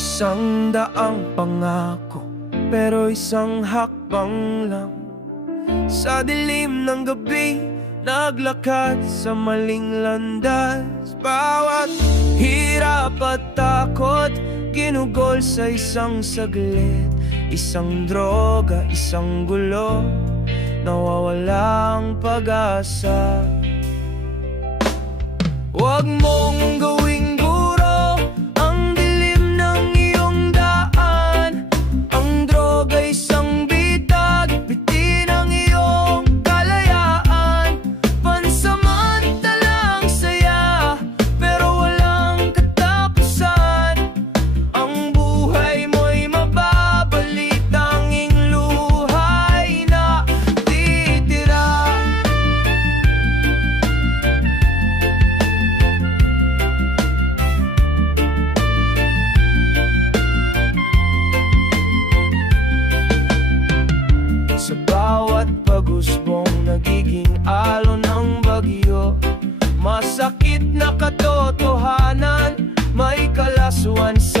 100 pangako, pero isang hakbang lang. Sa dilim ng gabi, naglakad sa maling landas. Bawat hirap at takot, ginugol sa isang saglit. Isang droga, isang gulo, nawawalang pag-asa. Huwag mong gawing guro ang dilim ng iyong daan. Ang droga isang bitag, bitin ang iyong kalayaan. Pansamantalang saya, pero walang katapusan. Ang buhay mo'y mababalik, tanging luhay na titira. Sa bawat pag-usbong, nagiging alon ng bagyo. Masakit na katotohanan, may kalaswan sa